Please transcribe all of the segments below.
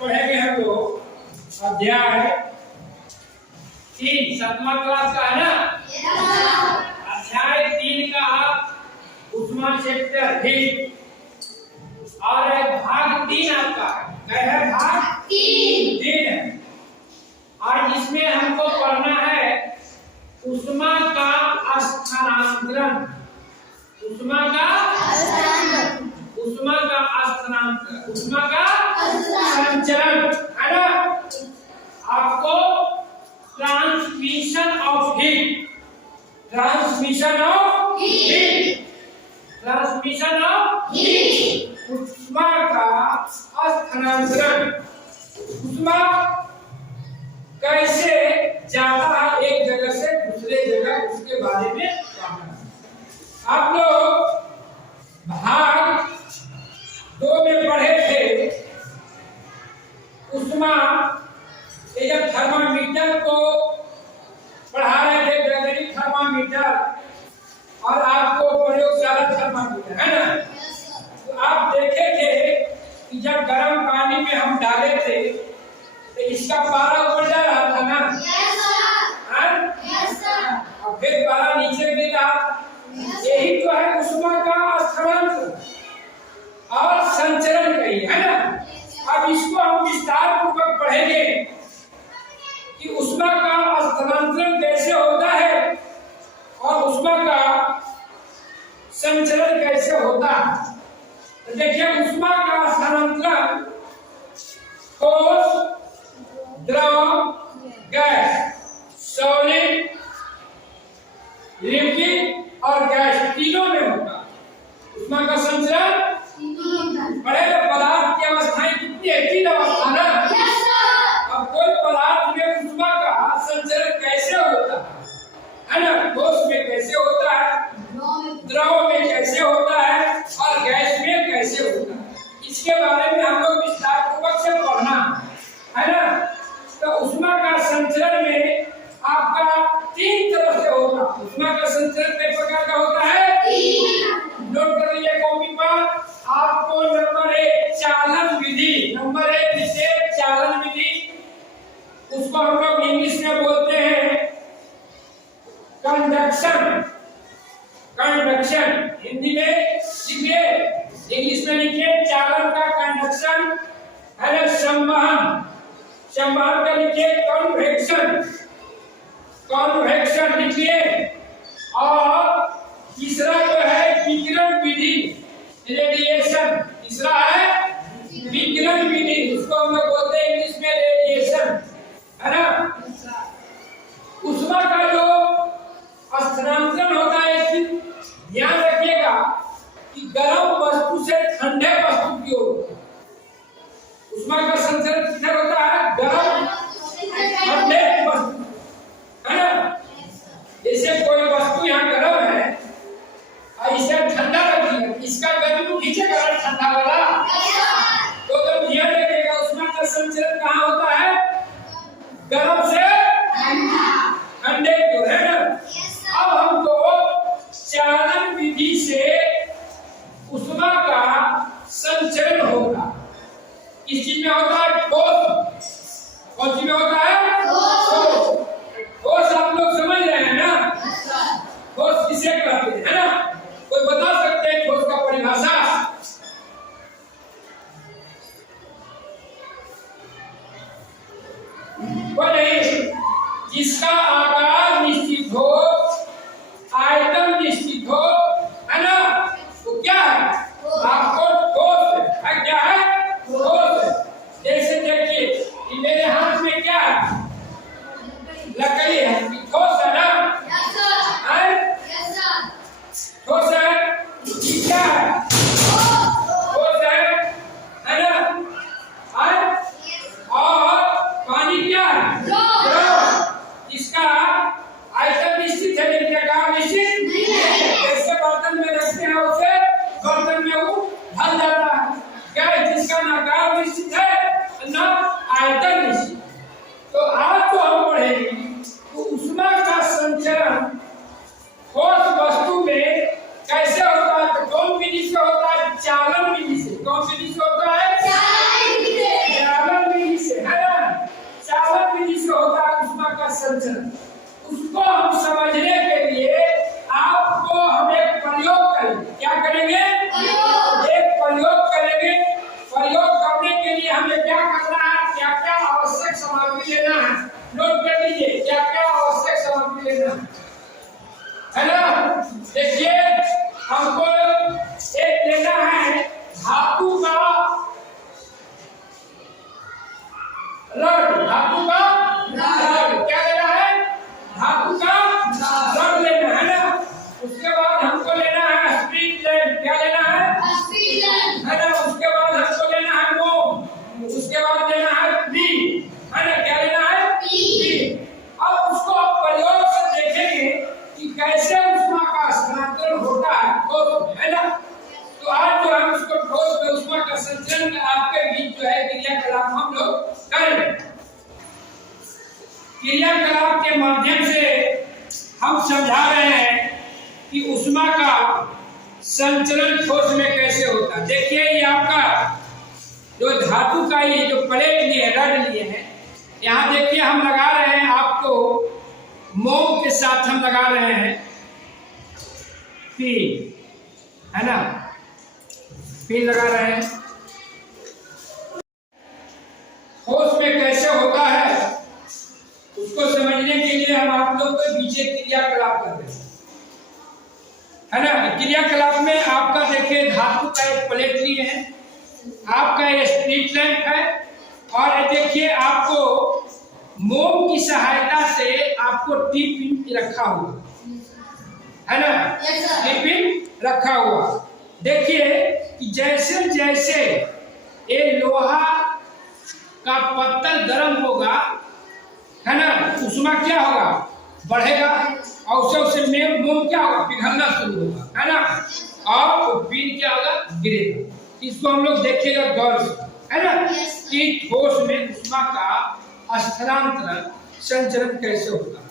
पढ़ेंगे हम लोग अध्याय 3, 7वां क्लास का है ना। अध्याय 3 का उस्मा चैप्टर भी और भाग 3 आपका है भाग 3 है। और इसमें हमको पढ़ना है उष्मा का स्थानांतरण, उष्मा का स्थानांतरण, उष्मा का संचरण है ना। आपको transmission of heat, transmission of heat, transmission of heat, उष्मा का स्थानांतरण, उष्मा कैसे जाता है एक जगह से दूसरे जगह, उसके बारे में पढ़ना। आप लोग भाग 2 में पढ़े थे उष्मा, ये जब थर्मामीटर को पढ़ा रहे थे, वैज्ञानिक थर्मामीटर और आपको प्रयोगशाला थर्मामीटर है ना। तो आप देखे थे कि जब गर्म पानी में हम डाले थे तो इसका पारा ऊपर जा रहा था ना। और फिर पारा नीचे गिरा। यही तो है उष्मा का स्थानांतरण और संचरण कही है ना। अब इसको हम विस्तार पूर्वक पढ़ेंगे कि उष्मा का स्थानांतरण कैसे होता है और उष्मा का संचरण कैसे होता है। तो देखिए उष्मा का स्थानांतरण ठोस, द्रव, गैस, सॉलिड, लिक्विड और गैस तीनों में होता है। उष्मा का संचरण बड़े पदार्थ की अवस्थाएं कितनी है, 3 अवस्था ना। अब कोई पदार्थ में उष्मा का संचरण कैसे होता है ना, ठोस में कैसे होता है, द्रव में कैसे होता है और गैस में कैसे होता है, इसके बारे में हम लोग विस्तार पूर्वक से पढ़ना है ना। तो उष्मा का संचरण में आपका 3 तरह से होगा। उष्मा का संचरण कई प्रकार का होता है, नोट कर लीजिए कॉपी पर। आपको नंबर 1 चालन विधि, नंबर 1 विशेष चालन विधि, उसको हम लोग इंग्लिश में बोलते हैं कंडक्शन। कंडक्शन हिंदी में लिखिए, इंग्लिश में लिखिए चालन का कंडक्शन है। संवहन, संवहन का लिखिए कन्वेक्शन, कन्वेक्शन लिखिए। और तीसरा जो है विकिरण विधि, रेडिएशन। तीसरा है विकिरण विधि, उसको हम लोग बोलते हैं इंग्लिश में रेडिएशन है ना। उष्मा का जो स्थानांतरण होता है, ध्यान रखिएगा कि गर्म वस्तु से ठंडे वस्तु की ओर उष्मा का संचरण किधर होता है, गर्म ठंडे वस्तु है ना। जैसे कोई वस्तु यहाँ गर्म है और इसे ठंडा रख दिया, इसका गर्मी को खींचेगा ठंडा वाला। तो ध्यान रखिएगा उष्मा का संचरण कहाँ होता है, गर्म से ठंडे की ओर है ना। अब हमको चालन विधि से उष्मा का संचरण होगा। किस चीज में होता है, ठोस। कौन चीज में होता है, ठोस। ठोस आप लोग समझ रहे हैं ना, ठोस किसे कहते हैं है ना। कोई बता सकते हैं ठोस का परिभाषा? कोई नहीं। जिसका आकार निश्चित हो, आयतन निश्चित हो है ना, वो क्या है, आपको ठोस है। क्या है, ठोस है। जैसे देखिए मेरे हाथ में क्या है, लकड़ी है, ठोस है ना। ठोस है, क्या है, ठोस है ना। और पानी क्या है, द्रव। इसका आयतन निश्चित है लेकिन आकार निश्चित नहीं है। जैसे बर्तन में रखते हैं उसे बर्तन में वो ढल जाता है। गैस जिसका ना आकार निश्चित है ना आयतन निश्चित। तो आज तो हम पढ़ेंगे तो संचरण, उसको हम समझने के लिए आपको हम एक प्रयोग करेंगे। क्या करेंगे? एक प्रयोग करेंगे। प्रयोग करने के लिए हमें क्या करना है, क्या क्या आवश्यक सामग्री लेना है, नोट कर लीजिए क्या क्या आवश्यक सामग्री लेना है ना। देखिए हमको एक लेना है धातु का रड, धातु का रड। क्या लेना है? धातु का रड लेना है ना। उसके बाद हमको लेना है स्ट्रीट लैंप। क्या लेना है? स्ट्रीट लैंप है ना। उसके बाद हमको लेना है मोम। उसके बाद लेना है पी, है ना। क्या लेना है? पी। अब उसको आप प्रयोग से देखेंगे कि कैसे ऊष्मा का स्थानांतरण होता है ठोस में, है ना। तो आज जो हम उसको ठोस में ऊष्मा का संचरण आपके बीच जो है क्रियाकलाप हम लोग करेंगे। क्रियाकलाप के माध्यम से हम समझा रहे हैं कि ऊष्मा का संचरण ठोस में कैसे होता है। देखिए ये आपका जो धातु का ये जो प्लेट लिए रड लिए हैं, यहाँ देखिए हम लगा रहे हैं आपको मोम के साथ हम लगा रहे हैं पिन, है ना। पिन लगा रहे हैं। ठोस में कैसे होता है उसको समझने के लिए हम आप लोग को पीछे क्रियाकलाप कर रहे हैं, है ना। क्रियाकलाप में आपका देखिए धातु का एक प्लेट लिए हैं, आपका ये स्ट्रीट लैंप है, और देखिए आपको मोम की सहायता से आपको टिपिन रखा हुआ है ना। टिपिन रखा हुआ। देखिए कि जैसे जैसे ये लोहा का पत्तल गर्म होगा, है ना, ऊष्मा क्या होगा? बढ़ेगा, और उससे मोम क्या होगा? पिघलना शुरू होगा, है ना। और पिन क्या होगा? गिरेगा। इसको हम लोग देखेगा गौर से, है ना, कि ठोस में ऊष्मा का स्थानांतरण संचरण कैसे होता है।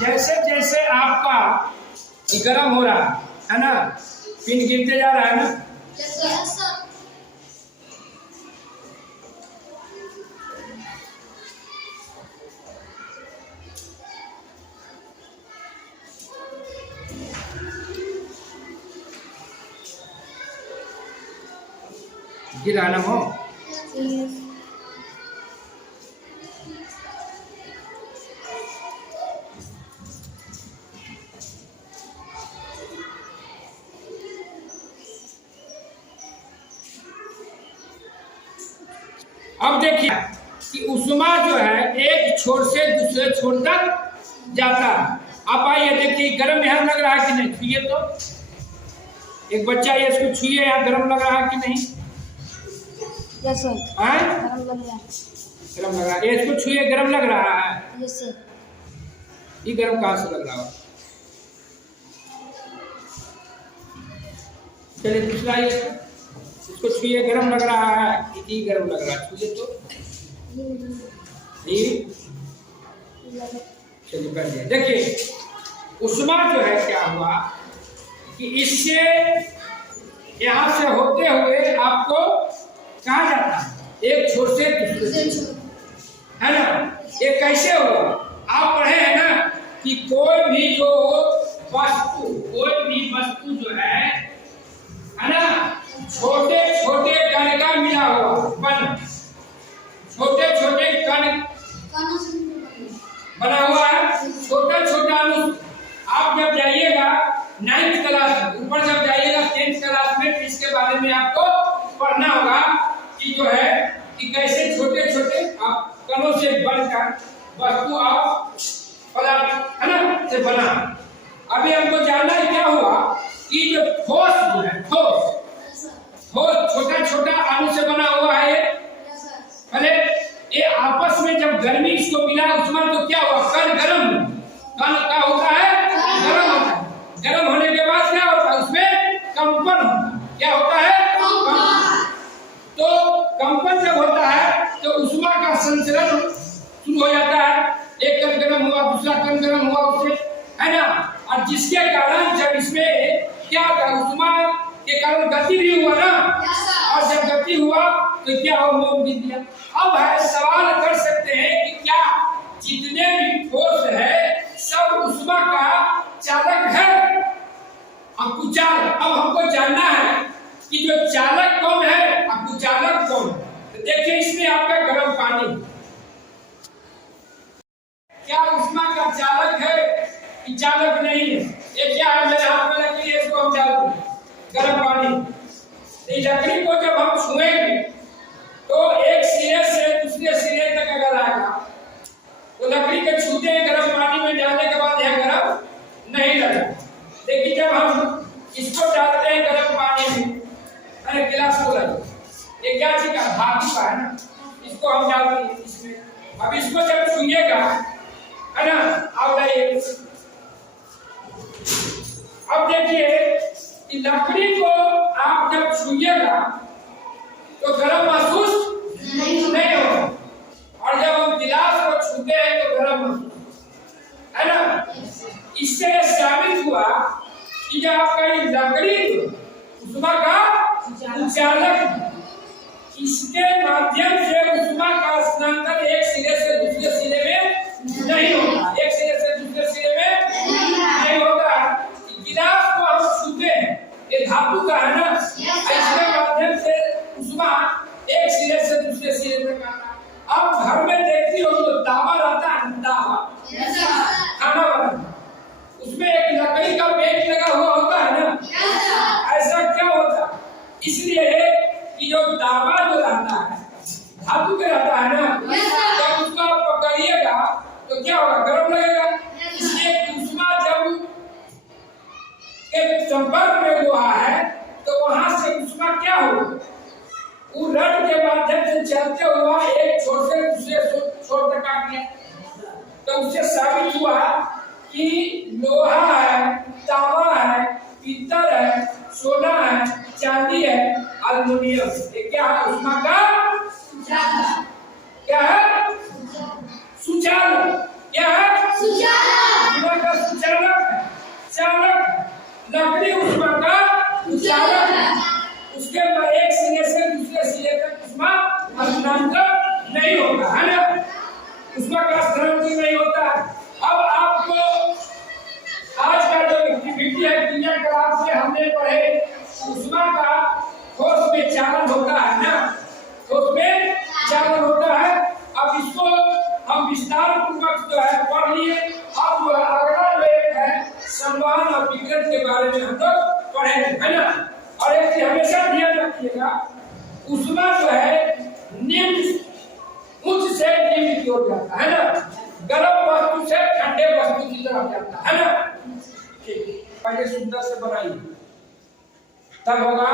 जैसे जैसे आपका गर्म हो रहा है ना, पिन गिरते जा रहा है ना। गिराना हो अब देखिए कि ऊष्मा जो है एक छोर से दूसरे छोर तक जाता है। अब आइए देखिए गर्म यहाँ लग रहा है कि नहीं, छुइए तो एक बच्चा ये इसको छुइए, यहाँ गर्म लग रहा है कि नहीं? यस सर, गर्म लग रहा है। गर्म लग रहा है। ये इसको छुइए, गर्म लग रहा है। Yes sir. ये गर्म कहाँ से लग रहा है? चलिए दूसरा इसको छुइए, गर्म लग रहा है कि गर्म लग रहा है? छुइए तो चलिए कर दिया। देखिए ऊष्मा जो है क्या हुआ कि इससे यहाँ से होते हुए आपको कहाँ जाता है? एक छोर से दूसरे, है ना। ये कैसे हुआ? आप पढ़े हैं ना कि कोई भी वस्तु जो है ना, छोटे छोटे कण का मिला हुआ बन, छोटे छोटे कण बना हुआ है, छोटा छोटा अणु। आप जब जाइएगा 9th क्लास ऊपर जब जाइएगा 10th क्लास में, इसके बारे में आपको पढ़ना होगा कि जो है कि कैसे छोटे छोटे कणों से बनकर वस्तु आप पदार्थ, है ना, से बना। अभी हमको जानना है क्या हुआ कि जो ठोस जो है ठोस छोटा छोटा अणु से बना हुआ है ये। पहले ये आपस में जब गर्मी इसको मिला उसमें तो क्या हुआ, कण गर्म हुआ। कण क्या होता है, गर्म होता है। गर्म होने के बाद क्या होता है, उसमें कंपन होता है। क्या होता है, कंपन। तो कंपन जब होता है तो ऊष्मा का संचरण शुरू हो जाता है। एक कण गर्म हुआ, दूसरा कण गर्म हुआ उससे, है ना। और जिसके कारण जब इसमें क्या होता है, ऊष्मा के कारण गति भी हुआ ना। और जब गति हुआ तो क्या हो, मोम गिर गया। अब है सवाल कर सकते हैं कि क्या जितने भी ठोस है सब ऊष्मा का चालक है और कुचालक। अब हमको जानना है कि जो चालक कौन है और कुचालक कौन है। तो देखिए इसमें आपका गर्म पानी क्या ऊष्मा का चालक है कि चालक नहीं है। ये क्या है, मेरे हाथ में लकड़ी है, इसको हम चालक गर्म पानी। लकड़ी को जब हम छुएंगे तो एक सिरे से दूसरे सिरे तक अगर आएगा तो लकड़ी के छूते हैं गर्म पानी में डालने के बाद यह गर्म नहीं लगा। लेकिन जब हम इसको डालते हैं गर्म पानी में, मैंने गिलास को लगा, ये क्या चीज का, धातु का है ना, इसको हम डालते हैं इसमें। अब इसको जब छुइएगा, है ना, अब लाइए, अब देखिए कि लकड़ी को आप जब छुइएगा तो गर्म महसूस नहीं होगा। और जब हम गिलास को छूते हैं तो गर्म महसूस, है ना। इससे साबित हुआ कि जब आपका ये लकड़ी ऊष्मा का कुचालक, इसके माध्यम से ऊष्मा का स्थानांतरण एक सिरे से दूसरे सिरे में नहीं होता, एक सिरे से दूसरे सिरे में नहीं होता। गिलास को हम छूते हैं, ये धातु का है ना, इसके माध्यम से ऊष्मा एक सिरे से दूसरे सिरे तक आता है। अब घर में देखती हो तो तावा रहता है, तावा खाना बनाना, उसमें एक लकड़ी का पेच लगा हुआ होता है ना। ऐसा क्यों होता, इसलिए कि जो तावा जो रहता है धातु के रहता है ना, जब उसको आप पकड़िएगा तो क्या होगा, गर्म लगेगा। इसलिए ऊष्मा जब एक संपर्क में हुआ है तो वहां से ऊष्मा क्या होगा, वो रड के माध्यम से चलते हुआ एक छोर से दूसरे छोर तक आ गया। तो उससे साबित हुआ कि लोहा है, तांबा है, पीतल है, सोना है, चांदी है, एल्युमिनियम, ये क्या है, ऊष्मा का क्या है, सुचालक। क्या है, सुचालक का सुचालक, चालक। लकड़ी ऊष्मा का चालक है, उसके एक सिरे से दूसरे सिरे तक ऊष्मा हस्तांतरण नहीं होता है ना, ऊष्मा का हस्तांतरण नहीं होता। अब आपको आज का जो एक्टिविटी है क्रिया कलाप से हमने पढ़े, ऊष्मा का ठोस में चालन होता है ना, ठोस में चालन होता है। अब इसको हम विस्तार पूर्वक जो है पढ़ लिए। अब अगला जो एक है संवहन और विकिरण के बारे में हम लोग पढ़ेंगे, है ना। और एक चीज हमेशा ध्यान रखिएगा, ऊष्मा जो है निम्न उच्च से निम्न की ओर जाता है ना, गर्म वस्तु से ठंडे वस्तु की तरफ जाता है ना। ठीक, पहले सुंदर से बनाइए, तब होगा।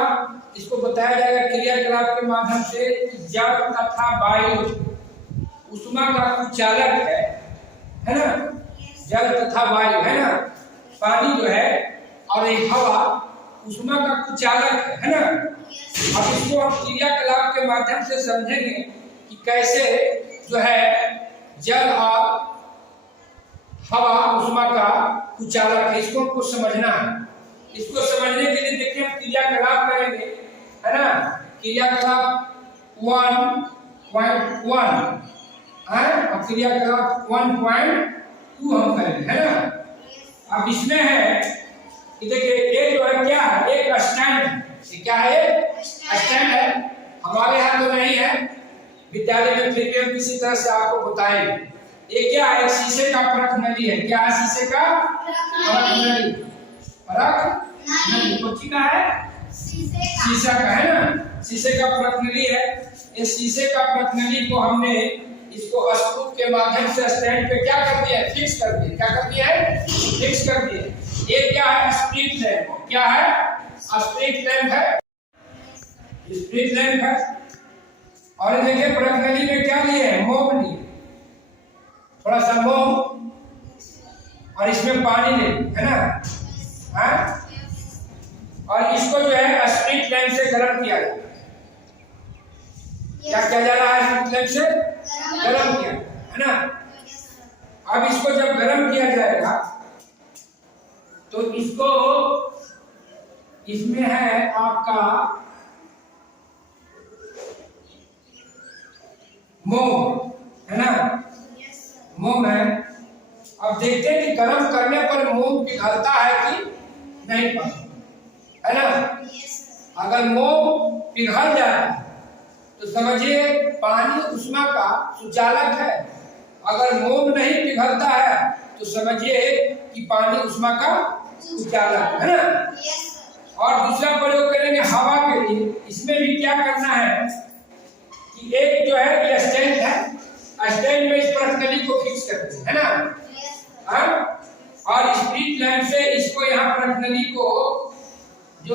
इसको बताया जाएगा क्रियाकलाप के माध्यम से जल तथा वायु ऊष्मा का कुचालक है ना, जल तथा वायु है ना, पानी जो है और एक हवा ऊष्मा का कुचालक है ना। अब इसको हम क्रियाकलाप के माध्यम से समझेंगे कि कैसे जो है जल और हवा ऊष्मा का कुचालक है, इसको हमको समझना है। इसको समझने के लिए देखिए हम क्रियाकलाप करेंगे, है ना। क्रियाकलाप 1.1 है और क्रियाकलाप 1.2 हम करेंगे, है ना। अब इसमें है कि देखिए ये जो है क्या है, एक स्टैंड, क्या है, स्टैंड है। हमारे यहाँ तो नहीं है, विद्यालय में फिर भी हम किसी तरह से आपको बताएंगे। ये क्या है, शीशे का परख नली है। क्या है, शीशे का परख नली, परख नली कौन का है, शीशा का है ना, शीशे का परख नली है। इस शीशे का परख नली को हमने इसको स्क्रू के माध्यम से स्टैंड पे क्या कर दिया है, फिक्स कर दिया। क्या कर दिया है, फिक्स कर दिया। ये क्या है? Split lamp. क्या है? स्प्लिट लैंप है, स्प्लिट लैंप है। और देखिए प्रखनली में क्या लिए हैं? मोम लिए, थोड़ा सा मोम और इसमें पानी ले, है ना? हाँ? और इसको जो है स्प्लिट लैंप से गर्म किया जाए। क्या किया जा रहा है? स्प्लिट लैंप से गर्म किया, है ना? अब इसको जब गर्म किया जाएगा तो इसको, इसमें है आपका मोम, है ना? मोम है। अब देखते हैं कि गर्म करने पर मोम पिघलता है कि नहीं पिघलता, है ना? अगर मोम पिघल जाता है तो समझिए पानी उष्मा का सुचालक है। अगर मोम नहीं पिघलता है तो समझिए कि पानी उष्मा का सुचालक है ना? और दूसरा प्रयोग करेंगे हवा के लिए। इसमें भी क्या करना है कि एक जो है ये स्टैंड है, स्टैंड में इस प्रखनली को फिक्स करते हैं, है ना? हाँ? और स्प्लिट लैंप से इसको यहाँ प्रखनली को, जो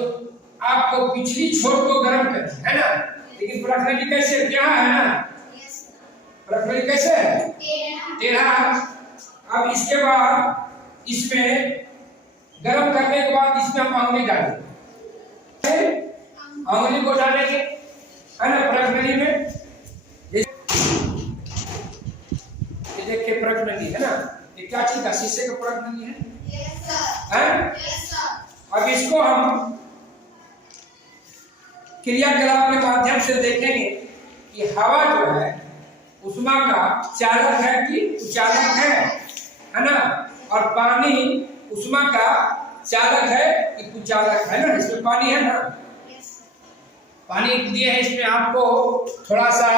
आपको पिछली छोर को गर्म करना है ना? लेकिन प्रखनली कैसे क्या है ना? प्रखनली कैसे है? टेढ़ा। अब इसके बाद इसमें गर्म करने के बाद इसमें हम अंगुली डालेंगे, अंगुली को डालेंगे, है ना? प्रखनली में ये देखिए प्रखनली है ना? ये क्या चीज का? शीशे का प्रखनली है, हैं? अब इसको हम क्रियाकलाप के माध्यम से देखेंगे कि हवा जो है उष्मा का चालक है कि कुचालक है ना? और पानी उष्मा का चालक है कि कुचालक है ना? इसमें पानी है ना? पानी दिए है, इसमें आपको थोड़ा सा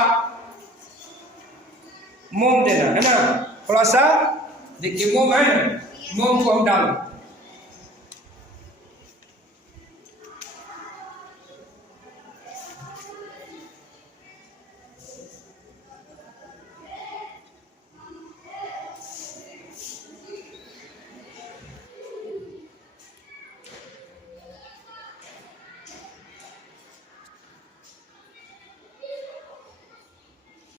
मोम देना है ना? थोड़ा सा देखिए मोम है ना? मोम को हम डालें,